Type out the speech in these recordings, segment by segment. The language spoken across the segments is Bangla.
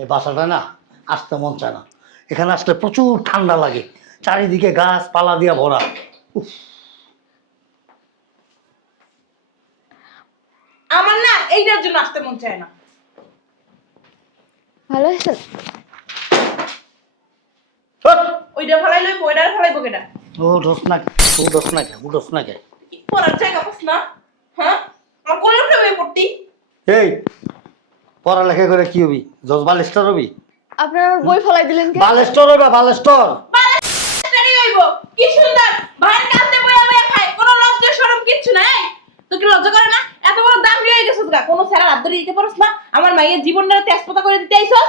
এই বাসাটা না আসতে মন চায় না। এখানে আসলে প্রচুর ঠান্ডা লাগে। চারিদিকে গাছ পালা দিয়া ভরা। উফ, আমার না এইটার জন্য আসতে মন চায় না। ভালো আছে ওইটা ফেলাই লইব ওইটা ফেলাইবো কেটা ও ঢোস না ও ঢোস না কে? ও ঢোস না কে? জায়গা পাস না। হ্যাঁ? আমার কোলে উঠে পড়তি? এই পড়ালেখা করে কি হবি? জজ বালেস্টার হবি? আপনারা আমার বই ফলাই দিলেন কে? বালেস্টর হবে বালেস্টর। বাড়ি হইব। কি সুন্দর। ভাইয়ের কাছে বইয়া বইয়া খায়। কোনো লজ্জা শরম কিচ্ছু নাই। তো কি লজ্জা করে না? এত বড় দাম দিয়ে গেছিস গা। কোনো স্যার হাত ধরে দিতে পারছ না। আমার মায়ের জীবনটা তেজপাতা করে দিতে আইছস।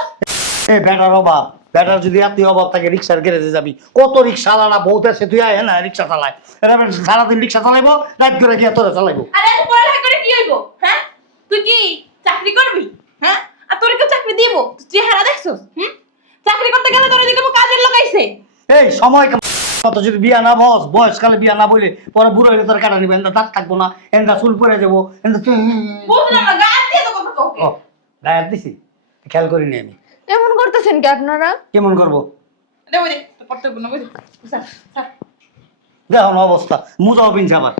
এই বেটার অভাব। বেটার যদি আত্মীয় অভাব থাকে রিক্সার গ্যারেজে যাবি। কত রিক্সা চালানা বহুত আছে তুই আয় না রিক্সা চালায়। এরা সারাদিন রিক্সা চালাইবো রাত করে গিয়ে তোরা চালাইবো। আরে পড়ালেখা করে কি হইব? হ্যাঁ? তুই কি চাকরি করবি? হ্যাঁ? আর তোর কেউ চাকরি দিব? চেহারা দেখছস? হুম? চাকরি করতে গেলে তোর কাজের লোক আইছে। এই সময় কেমন মতো যদি বিয়া না বস বয়সকালে বিয়া না বইলে পরে বুড়ো হইলে তোর কাটা নিবে এন্দা দাঁত থাকব না এন্দা চুল পরে যাব এন্দা বুঝলাম না গায়ে দিয়ে তো কথা ও গায়ে দিছি? খেয়াল করিনি আমি। এমন করতেছেন কি আপনারা? কেমন করব? দেবো দে পড়তে গুণ বুঝি স্যার স্যার। দেখো না অবস্থা মুজাও পিনছে আবার।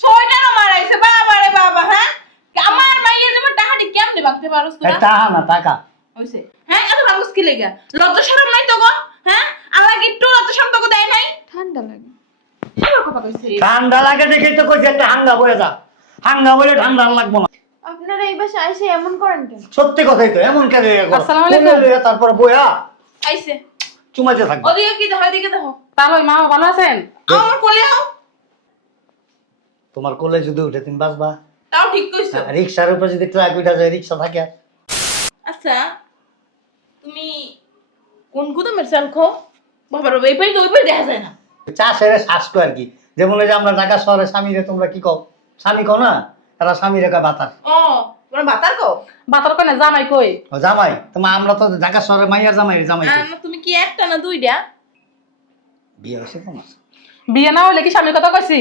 সোয়েটারও মারাইছে বাবা রে বাবা হ্যাঁ আমার মাইয়ে যেমন টাকাটি কেমনে ভাঙতে পারোস এই তোরা টাকা না টাকা হইছে। হ্যাঁ এত ভাঙস কি লেগা? লজ্জা শরম নাই তো গো হ্যাঁ? আল্লাহ কি একটু লজ্জা শরম তোকে দেয় নাই। ঠান্ডা লাগে। আমার কথা কইছে ঠান্ডা লাগে দেখেই তো কইছি একটা হাঙ্গা বয়ে যা। হাঙ্গা বলে ঠান্ডা লাগবো না। আপনারা এই বাসায় এসে এমন করেন কেন? সত্যি কথাই তো এমন কেন আসসালামু আলাইকুম। তারপরে বইয়া আইছে। চুমাইতে থাকবে। ওদিকে কি দেখো এদিকে দেখো। তাহলে মা ভালো আছেন? আমার কোলে তোমার কোলে যদি উঠে তুমি বাঁচবা। তাও ঠিক কইছো। হ্যাঁ, রিক্সার উপরে যদি ট্রাক উঠা যায় রিক্সা থাকে। আচ্ছা তুমি কোন গুদামের চাল খো বাবার বাবা এই পাই ওই পাই দেখা যায় না। চাষের শ্বাসকো আর কি। যেমন এই যে আমরা ঢাকা শহরে স্বামীরে তোমরা কি কও? স্বামী কও না? তারা স্বামীরে কয় বাতার। ও তোমার বাতার কো বাতার কনে জামাই কই ও জামাই। তোমার আমরা তো ঢাকা শহরে মাইয়ার জামাই জামাই। তুমি কি একটা না দুইটা? বিয়ে হয়েছে তোমার? বিয়ে না হলে কি স্বামীর কথা কইছি?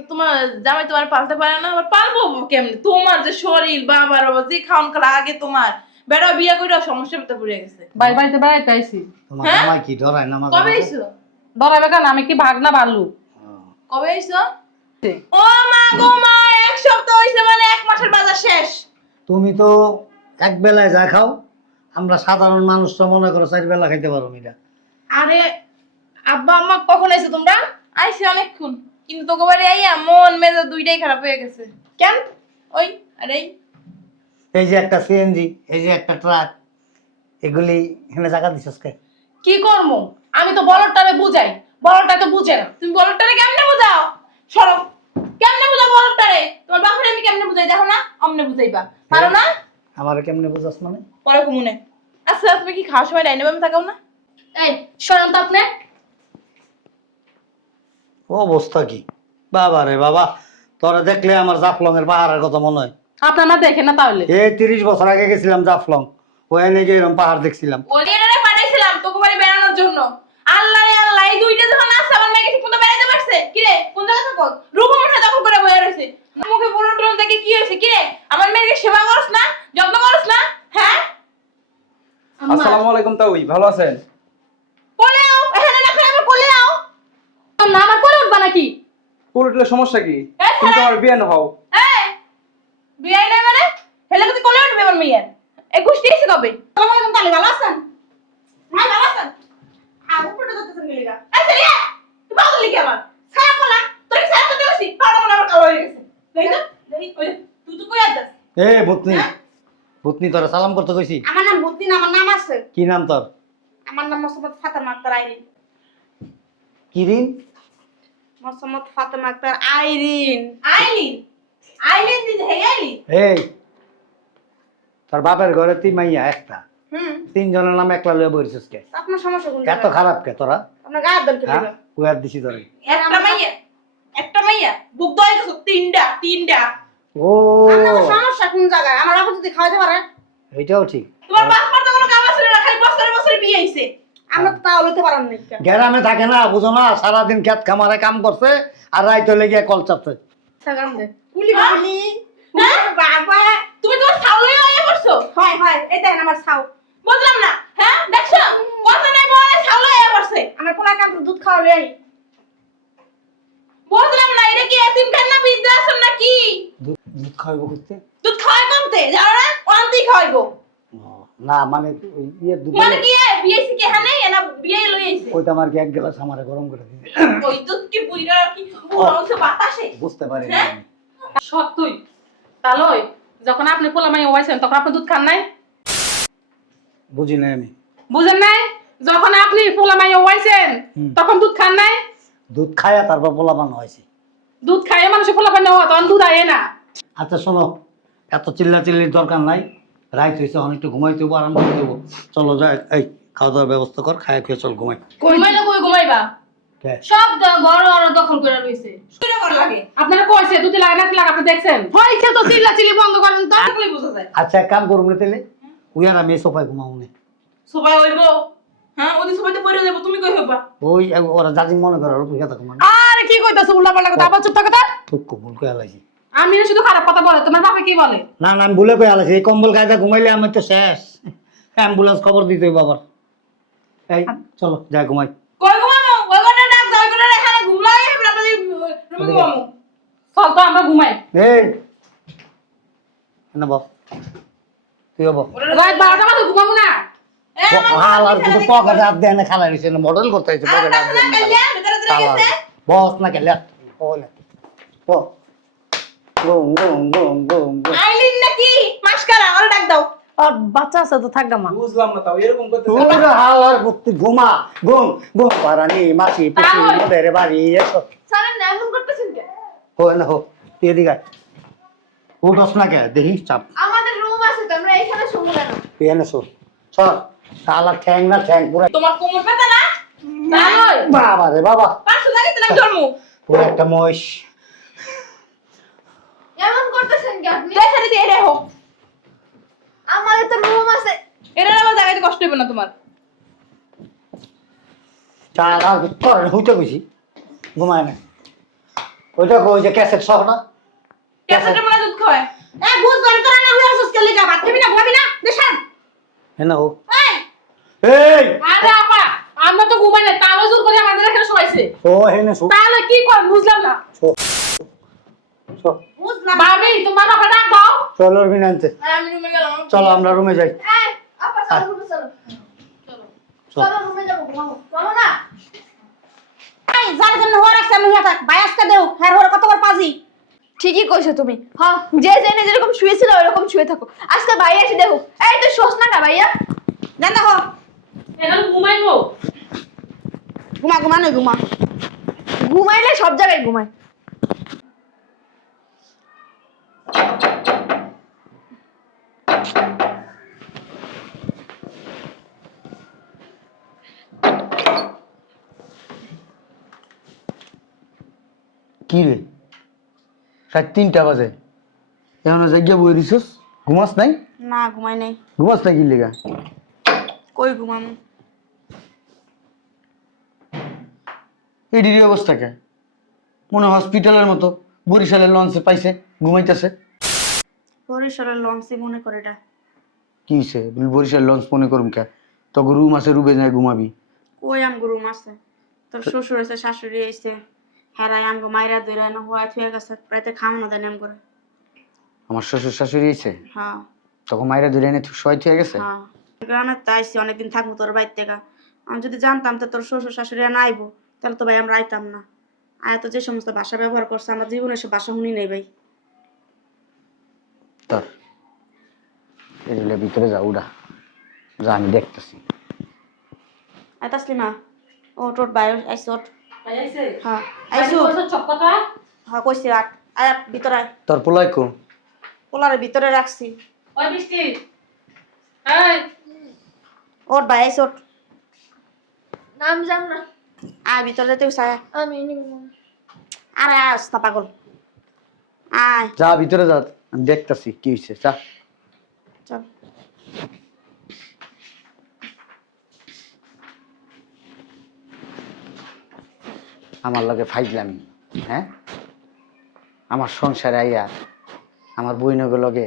তো তোমার জামাই তোমার পালতে পারে না আবার পালবো কেমনে? তোমার যে শরীর বাবার বাবা যে খাওন খালা আগে তোমার। বেড়া বিয়া করে সমস্যার ভিতরে পড়ে গেছে। বেড়াইতে আইছি। তোমার হ্যাঁ? জামাই কি ডরায় না মাঝে কবে মাঝে? আইছো ডরাইবে কেন? আমি কি ভাগ না ভাল্লু কবে আইছো ও মা গো মা এক সপ্তাহ হইছে মানে এক মাসের বাজার শেষ। তুমি তো এক বেলায় যা খাও আমরা সাধারণ মানুষ তো মনে করো চার বেলা খাইতে পারো মিটা আরে আব্বা আম্মা কখন আইছো তোমরা? আইছে অনেকক্ষণ। কিন্তু তোকে বাড়ি আইয়া মন মেজাজ দুইটাই খারাপ হয়ে গেছে। কেন? ওই আরে এই। যে একটা সিএনজি এই যে একটা ট্রাক এগুলি এখানে জায়গা দিছস কে? কি করব আমি তো বলরটারে বুঝাই। বলরটা তো বুঝে না। তুমি বলটারে কেমনে বুঝাও? সরো। কেমনে বুঝাও বলটারে তোমার বাপরে আমি কেমনে বুঝাই? দেখো না অমনে বুঝাইবা। পারো না? আমার কেমনে বুঝাস মানে? পরে কমুনে আচ্ছা তুমি কি খাওয়ার সময় ডাইনে বামে থাকাও না। এই শোনেন তো আপনি। অবস্থা কি? বাবা রে বাবা তোরা দেখলে আমার জাফলং এর পাহাড়ের কথা মনে হয়। আপনার মা দেখে না তাহলে? এই তিরিশ বছর আগে গেছিলাম জাফলং ওখানে গিয়ে এরকম পাহাড় দেখছিলাম। ওই পাঠাইছিলাম তোকে বাড়ি বেড়ানোর জন্য। আল্লাহ রে আল্লাহ এই দুইটা যখন আসছে আমার মেয়েকে ঠিক মতো বেড়াইতে পারছে? কি রে কোন জায়গা থাকো? দখল করে বয়ে রয়েছে মুখে টুরন দেখে কি হয়েছে? কি রে আমার মেয়েকে সেবা করস না? যত্ন করস না? হ্যাঁ? আসসালামু আলাইকুম তাউই ভালো আছেন কোলে আও এখানে না খাই আমার কোলে আও না আমার করে উঠবা নাকি উঠলে সমস্যা কি? তুমি তো ছাড়া। আমার বিয়ে হও। এই বিয়াই নাই মানে? হেলে তুই কোলে উঠবি আমার মেয়ের। এই গোষ্ঠী এসে কবে আসসালামু আলাইকুম তালি ভালো আছেন? ভাই ভালো আছেন? আবু পড়ে যাচ্ছেন মিলিগা এই সেরিয়া তুই পাগল লিখে আমার সারা কোলা তোর কি সারা করতে গেছি পাড়া মনে আমার কালো হয়ে গেছে। দেখ না তুই তো কই আছিস? এ ভূতনি। ভূতনি তোরা সালাম করতে কইছি। আমার নাম ভূতনি না আমার নাম আছে। কি নাম তোর? আমার নাম Mosammat Fatema Akter Irin. Kirin? Mosammat Fatema Akter Irene. Irene Irene দিদি হে আইরিন এই তোর বাপের ঘরে তুই মাইয়া একটা। হুম। তিনজনের নাম একলা লয়ে বইছিস কে? আপনার সমস্যা কোন এত খারাপ কে তোরা? আপনার গায়ের দল হ্যাঁ? কুয়ার দিছি তোরে। একটা মাইয়া একটা মাইয়া বুক দয় গেছো তিনটা তিনটা। ও। সমস্যা কোন জায়গায়? আমার আবার যদি খাওয়াতে পারে? এইটাও ঠিক। তোমার বাপ মার তো কোনো কাম আছে না খালি বছরে বছরে বিয়ে হইছে। আমরা তো তাও লইতে পারেন না গ্রামে থাকে না বুঝো না সারাদিন খেত খামারে কাম করছে আর রাইতে লেগে কল চাপছে। কুলি কুলি বাবা তুমি তোমার ছাউলে আইয়া পড়ছো? হয় হয় এই দেখেন আমার ছাউ। বুঝলাম না হ্যাঁ? দেখছ? কথা নাই বলে ছাউ লয়ে পড়ছে। আমার পোলা কাম দুধ খাওয়া লই বুঝলাম না এটা কি বৃদ্ধাশ্রম নাকি দুধ দুধ খাওয়াবো করতে দুধ খাওয়াই কমতে? জানো না অন্তি খাওয়াইবো। না মানে ইয়ে দুধ মানে কি এ বিয়েছি কি হানে? না বিয়ে লই আইছে। ওইটা আমার কি এক গ্লাস আমারে গরম করে দিবে? ওই দুধ কি বুইরা কি হইছে বাতাসে? বুঝতে পারি না হ্যাঁ? আমি। সত্যই তাহলে যখন আপনি পোলা মাই ওয়াইছেন তখন আপনি দুধ খান নাই? বুঝি নাই আমি। বুঝেন নাই? যখন আপনি পোলা মাই ওয়াইছেন তখন দুধ খান নাই? দুধ খায়া তারপর পোলাপান হয়েছে। দুধ খাইয়ে মানুষের পোলা পান হওয়া তখন দুধ আয়ে না। আচ্ছা শোনো এত চিল্লা চিল্লির দরকার নাই। রাইত হয়েছে অনেকটা ঘুমাইতে হব আরাম করতে হব চলো যাই এই। খাওয়া দাওয়ার ব্যবস্থা কর খায়া খেয়ে চল ঘুমাই। ঘুমাইলে কই ঘুমাইবা? সব ঘর ওরা দখল করে রইছে শুনে কর লাগে। আপনারা কইছে দুধ লাগে না লাগে আপনি দেখছেন? হইছে তো চিল্লা চিল্লি বন্ধ করেন তো তাহলে বুঝা যায়। আচ্ছা কাম আমি সোফায় ঘুমাবো না। সবাই হইবো হ্যাঁ ওদি সবাইতে পড়ে যাব তুমি কই হইবা? ওই ওরা জাজিং মনে করে ওর কথা ঘুমান আরে কি কইতাছ কথা আবার চুপ থাকো তো? খুব ভুল করে আলাইছি আমি শুধু খারাপ কথা বলে তোমার বাপে কি বলে? না না আমি ভুলে করে আলাইছি এই কম্বল গায়ে ঘুমাইলে আমি তো শেষ। অ্যাম্বুলেন্স খবর দিতে হইব আবার। এই চলো যাই ঘুমাই। কই ঘুমানো? ওই ঘরে ডাক দাও ওই এখানে ঘুমলাই না তুমি রুমে ঘুমামু চল তো আমরা ঘুমাই। এই। না বাপ তুই বাপ রাত বারোটা মাঝে ঘুমাবো না। এ আমার হাল আর কিন্তু পকেটে হাত দেয় না খালা দিছে না মডেল করতে হয়েছে হাত দেয় বস না গেলে ওলে ও গুম গুম গুম গুম গুম। আইলিন নাকি? মাসকারা আর ডাক দাও। আর বাচ্চা আছে তো থাকবে মা। বুঝলাম না তাও এরকম করতেছে তোর হাওয়ার কুত্তি ঘুমা ঘুম। ঘুম পারানি মাসি তাই। মোদের বাড়ি এসো। না এমন করতেছেন কে? হো না হো তুই এদিকে আয়। উঠোস না কে? দেখি চাপ। আমাদের রুম আছে তো আমরা এখানে শুনব কেন তুই এনে শো সর তালা ঠ্যাং না ঠ্যাং পুরো তোমার কোমর ব্যথা না? বাবা রে বাবা। পাঁচশো টাকা দিলাম জন্ম। পুরো একটা মহিষ। এমন করতেছেন কি আপনি? দেশে দিতে এরে হোক আমাদের তো রুম আছে। এরা আমার জায়গাতে কষ্ট হবে না তোমার। চার করে হইতে গেছি ঘুমায় না। ওইটা কই যে ক্যাসেট সহ না? ক্যাসেটের মনে দুধ খায়। এ বুঝ বার করে না হয়ে আসছ কেলি গা? ভাত খাবি না ঘুমাবি না? দেশান হ্যাঁ হো এই! এই! আরে আপা আমরা তো ঘুমাই না তাও জোর করে আমাদের এখানে শোয়াইছে। ও হেনে শো। তাহলে কি কর বুঝলাম না। শো। বুঝলাম ভাবি তোমার বাবা ডাক দাও। চলো বিনান্তে আর আমি রুমে চলো আমরা রুমে যাই। না? যার জন্য হওয়ার আমি হিয়া থাক বায়াসকে দেও। হ্যাঁ হওয়ার কতবার পাজি? ঠিকই কইছো তুমি। হ্যাঁ যে জেনে যেরকম শুয়েছিল ওরকম শুয়ে থাকো। আজকে ভাইয়া এসে দেখো। এই শোস না ভাইয়া? এখানে ঘুমাইবো? ঘুমা ঘুমা ঘুমা। ঘুমাইলে সব জায়গায় ঘুমায়। কি রে রাত তিনটা বাজে। এখন জায়গা বই দিছস? ঘুমাস নাই? না ঘুমাই নাই। ঘুমাস নাই কি লেগা? কই ঘুমামু? এই অবস্থা কে? মনে হসপিটালের মতো। বরিশালের লঞ্চে পাইছে ঘুমাইতেছে। বরিশালের লঞ্চে মনে করে এটা। কি হইছে? বরিশাল লঞ্চ মনে করুম কে? তোকে রুম আছে রুমে যায় ঘুমাবি। কই আম রুম আছে? তোর শ্বশুর আছে শাশুড়ি আইছে হেরাই আমগো মাইরা দইরা না হওয়া থুয়ে গেছে রাতে খাওয়ানো দেন আম করে। আমার শ্বশুর শাশুড়ি আইছে হ্যাঁ। তখন মায়েরা ধরে এনে শোয়াই হয়ে গেছে? হ্যাঁ। গ্রামে তো আইসি অনেকদিন থাকব তোর বাড়ির থেকে। আমি যদি জানতাম তো তোর শ্বশুর শাশুড়ি না আইবো তাহলে তো ভাই আমরা আইতাম না। আয় তো যে সমস্ত ভাষা ব্যবহার করছে আমরা জীবনে সে ভাষা শুনি নাই ভাই। তোর। এগুলো ভিতরে যা উড়া। যা আমি দেখতেছি। আয় তাসলিমা ও তোর ভাই আইসি ওট হ্যাঁ আইসো হ্যাঁ কইছি আট আয় ভিতরে আয় তোর পোলাই কো পোলারে ভিতরে রাখছি ওই বৃষ্টি এই। ওট ভাই আইসি ওট নাম জান না। আয় ভিতরে যেতে হইছে, আয় আমি নিব আরে আয় পাগল। আয় যা ভিতরে যা আমি দেখতেছি কি হয়েছে যা চল আমার লগে ফাইজলামি হ্যাঁ? আমার সংসারে আইয়া আমার বইনগর লগে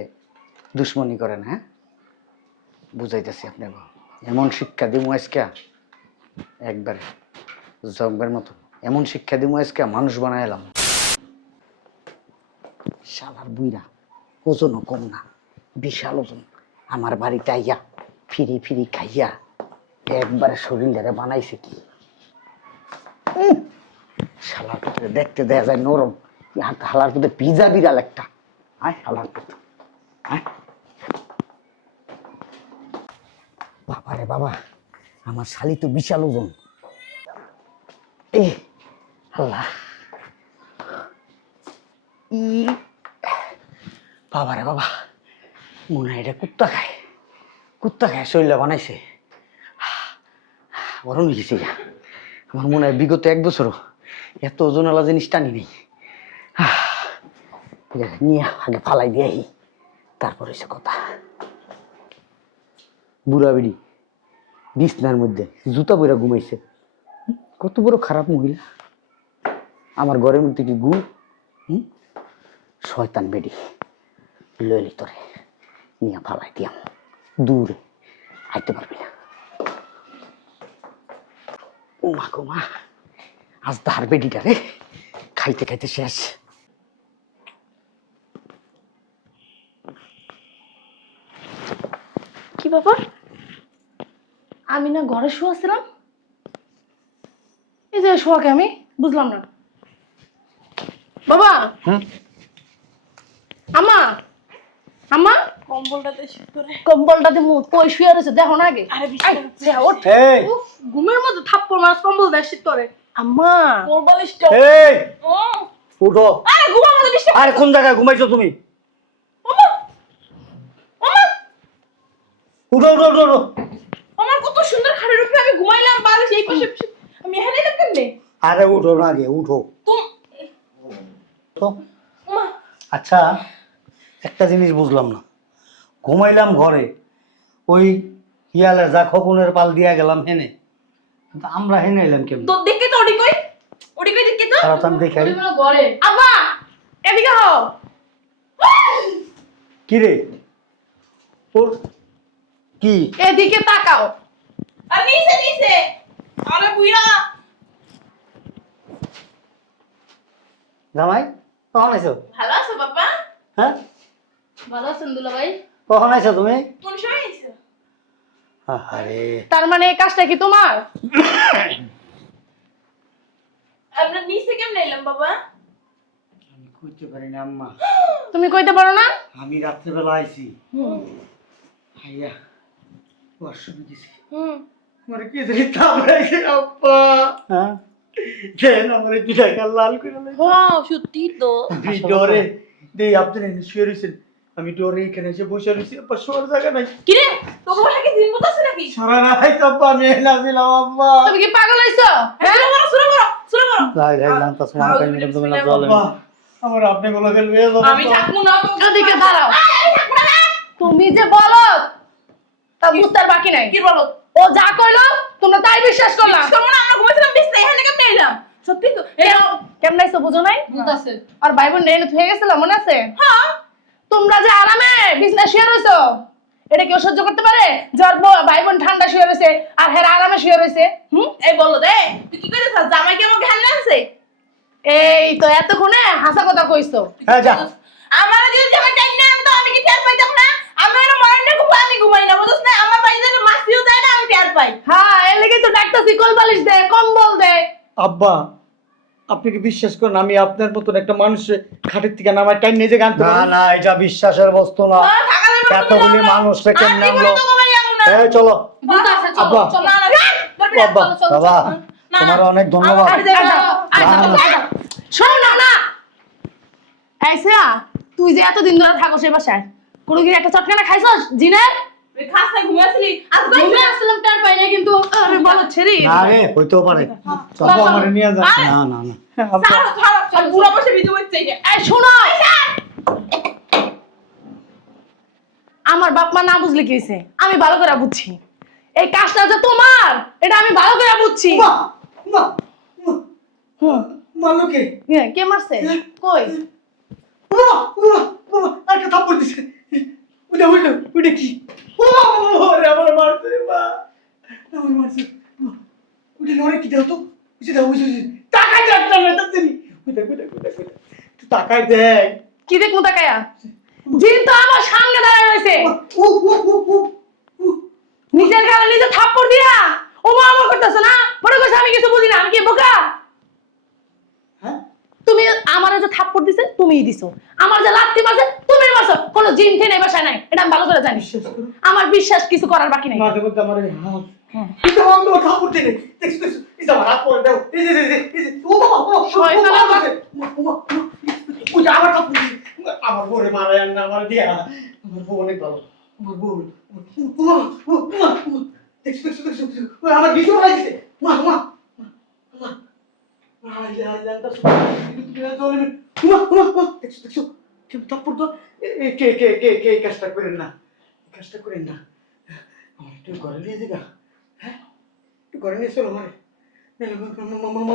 দুশ্মনী করেন হ্যাঁ? বুঝাইতেছি আপনাকে এমন শিক্ষা দিব আজকে, একবারে জগবের মতো। এমন শিক্ষা দিব আজকে, মানুষ বানায় এলাম। শালার বুইরা, ওজনও কম না, বিশাল ওজন। আমার বাড়িতে আইয়া ফিরি ফিরি খাইয়া একবারে শরীরটারে বানাইছে কি? শালার পুত্রে দেখতে দেয়া যায় নরম। হালার পুত্রে পিজা বিড়াল একটা। আয় হালার পুত্র বাবা রে বাবা, আমার শালি তো বিশাল ওজন। এ আল্লাহ। ই। বাবা রে বাবা, মনে হয় এটা কুত্তা খায়। কুত্তা খায় শরীরটা বানাইছে। গরম গেছে আমার মনে হয় বিগত এক বছরও এত ওজনওয়ালা জিনিস টানি নেই নিয়ে আগে ফালাই দিয়ে তারপর হয়েছে কথা। বুড়া বিড়ি, বিছনার মধ্যে জুতা পরে ঘুমাইছে। কত বড় খারাপ মহিলা। আমার ঘরের মধ্যে কি গুণ? শয়তান বেডি। লইলি তোরে। নিয়ে ফালাই দিয়াম। দূরে। আইতে পারবি না। মা গো মা। আজ তার বেডিটা রে। খাইতে খাইতে শেষ। কি ব্যাপার? আমি না ঘরে শুয়েছিলাম এই যে শোয়াকে আমি বুঝলাম না। বাবা! আমা! আমা! কম্বলটাতে শীত করে কম্বলটাতে মুখ কই শুয়ে রয়েছে? দেখো না আগে। আরে। ঘুমের মধ্যে থাপ্পড় মাছ কম্বল দেয় শীত করে আম্মা। বালিশটা এই! উঠো। আরে ঘুমা আরে কোন জায়গায় ঘুমাইছো তুমি? উঠো উঠো উঠো উঠো। আমার কত সুন্দর খাটের উপরে আমি ঘুমাইলাম বালিশ এই পাশে। আমি এখানে আরে উঠো না আগে উঠো। তো আচ্ছা একটা জিনিস বুঝলাম না। ঘুমাইলাম ঘরে ওই ইয়ালে যা খকুনের পাল দিয়া গেলাম হেনে কিন্তু আমরা হেনে এলাম কেমন? তো ওডি কই ওডি কই দেখে তো। তারা তো আমি দেখাই ঘরে আব্বা এদিকে হও। কি রে? ওর কি? এদিকে তাকাও। আর নিচে নিচে। আরে বুইরা জামাই কখন আইছো? ভালো আছো বাবা? হ্যাঁ? ভালো আছেন দুলা ভাই? কখন আইছো তুমি? কোন সময় আইছো? আরে তার মানে এই কাজটা কি তোমার? আমরা নিচে কেমন এলাম বাবা? আমি কইতে পারি না আম্মা। তুমি কইতে পারো না? আমি রাত্রেবেলা আইছি। আইয়া ওয়াশরুমে দিছি। হুম। কি জানি তামড়াইছে আব্বা। হ্যাঁ? কেন আমার দুটা গাল লাল করে লাই হ্যাঁ সত্যি তো। ডরে। দি আপনি শুয়ে রয়েছেন আমি ডরে এখানে এসে বসে রয়েছি আব্বা শোয়ার জায়গা নাই। কি রে? তোকে বলে কি আছে নাকি? সারা রাত আব্বা আমি আব্বা। তুমি কি পাগল হইছো? হ্যাঁ? শুরু শুরু করো তুমি না জলে আমার আপনি বলে ফেলবে আমি থাকব না তো দাঁড়াও। আমি থাকব না তুমি যে বলো তা বুঝতে বাকি নাই। কি বলো ও যা কইলো তোমরা তাই বিশ্বাস করলাম কেমন আমরা ঘুমাইছিলাম বিছনা এখানে কেমন এলাম সত্যি তো? কেমন আইছো বুঝো নাই? বুঝতেছে। আর ভাই বোন রেনে থুয়ে গেছিল মনে আছে? হ্যাঁ। তোমরা যে আরামে বিছনা শুয়ে রইছো এটা কেউ সহ্য করতে পারে? যার ভাই বোন ঠান্ডা শুয়ে রয়েছে আর হ্যাঁ আরামে শুয়ে রয়েছে হুম? এই বলো দে তুই কি কইতেছ? জামাই কি আমাকে হ্যান্ডলে আনছে? এই তো এতক্ষণে হাসা কথা কইছো হ্যাঁ যা। আমার যদি জামাই টাইম না আমি তো আমি কি টের পাইতাম না আমি এর মরণে খুব আমি ঘুমাই না বুঝছ না? আমার বাড়িতে মাসিও যায় না আমি টের পাই। হ্যাঁ এর লেগে তো ডাক্তার সিকল বালিশ দেয় কম্বল দেয় আব্বা আপনি কি বিশ্বাস করেন আমি আপনার মতন একটা মানুষের খাটের থেকে নামায় টাইম নিজে গান না না এটা বিশ্বাসের বস্তু না, এতগুলি। মানুষকে কেমনে আর জীবনে আনলো? তো ঘুমাই যাব না। এই চলো। আব্বা। আব্বা, বাবা তোমার অনেক ধন্যবাদ। শোনো না না। এই তুই যে এতদিন ধরে থাকো সে বাসায় কোনো কি একটা চটকানা খাইছস? জিনের তুই খাস না ঘুমিয়েছিলি। আজ ঘুমে আসলাম তার পাই না কিন্তু। আমি বলো ছেড়ি। না রে হইতেও পারে। চলো আব্বা আমার নিয়ে যান আরে, না না না। আব্বা ছাড়ো, ছাড়ো, ছাড়ো, বুড়া বসে ভিডিও করছে এই যে। এই শোনো আমার বাপ মা না বুঝলে কি হয়েছে? আমি ভালো করে বুঝছি। এই কাজটা যে তোমার এটা আমি ভালো করে বুঝছি। মা মা মা, ইয়ে, কে? মারছে? কই? বাবা বাবা বাবা একটা থাপ্পড় দিছে। ওটা হইল ওটা কি? ও রে ওই মারছে ওটা লড়ে কি দাও তো? দাও টাকা দেখ কি দেখ মুতাকায়া জিন তো আমার সামনে দাঁড়ায় রয়েছে নিজের গালে নিজে থাপ্পড় দিয়া ও মা আমা করতেছে না মনে করছে আমি কিছু বুঝি না আমি কি বোকা হ্যাঁ তুমি আমার যে থাপ্পড় দিছে তুমিই দিছো আমার যে লাত্তি মারছে তুমি মারছো কোনো জিন এই বাসায় নাই এটা আমি ভালো করে জানি আমার বিশ্বাস কিছু করার বাকি নাই মাঝে মধ্যে আমার এই হাত হ্যাঁ। এটা আমার তো ঠাকুর দিনে দেখছিস দেখছিস এই যে আমার হাত পরে দাও এই যে এই যে এই যে ও বাবা ও শয়তানের ও যে আমার ঠাকুর দিনে আমার বউরে মারা না আমার দিয়া আমার বউ অনেক ভালো আমার বউ আমার বিজু মারা গেছে মা মা কাজটা করেন না কাজটা করেন না আমার একটু ঘরে নিয়ে দিগা হ্যাঁ একটু ঘরে নিয়ে চলো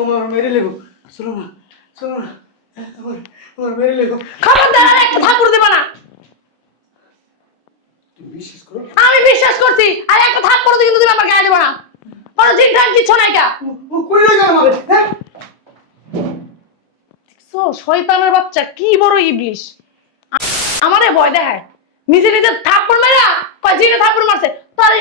আমার মেরে লেগো চলো না চলো না হ্যাঁ, আমার আমার মেরে লেগো খবরদার একটা থাপ্পড় দেবা না। তুমি বিশ্বাস করো? আমি বিশ্বাস করছি আর একটা থাপ্পড় দিয়ে কিন্তু তুমি আমার গায়ে দেবা না। কোনো জিন টান কিছু নাই কা। ও ও কই লই গেল আমারে সো শয়তানের বাচ্চা কি বড় ইবলিশ। আমারে ভয় দেখায়। নিজে নিজে থাপ্পড় মেরা কয় জিনে থাপ্পড় মারছে তোর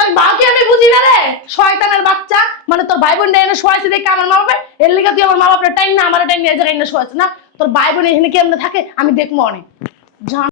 তোর বাবাকে আমি বুঝি না রে? শয়তানের বাচ্চা। মানে তোর ভাই বোন এনে শোয়াইছে দেখে আমার মা বাবা এর লিগে তুই আমার মা বাবার টাইম না, আমার টাইম নিয়ে জায়গায় এনে শোয়াইছে না। তোর ভাই বোন এখানে কেমনে থাকে, আমি দেখব অনেক।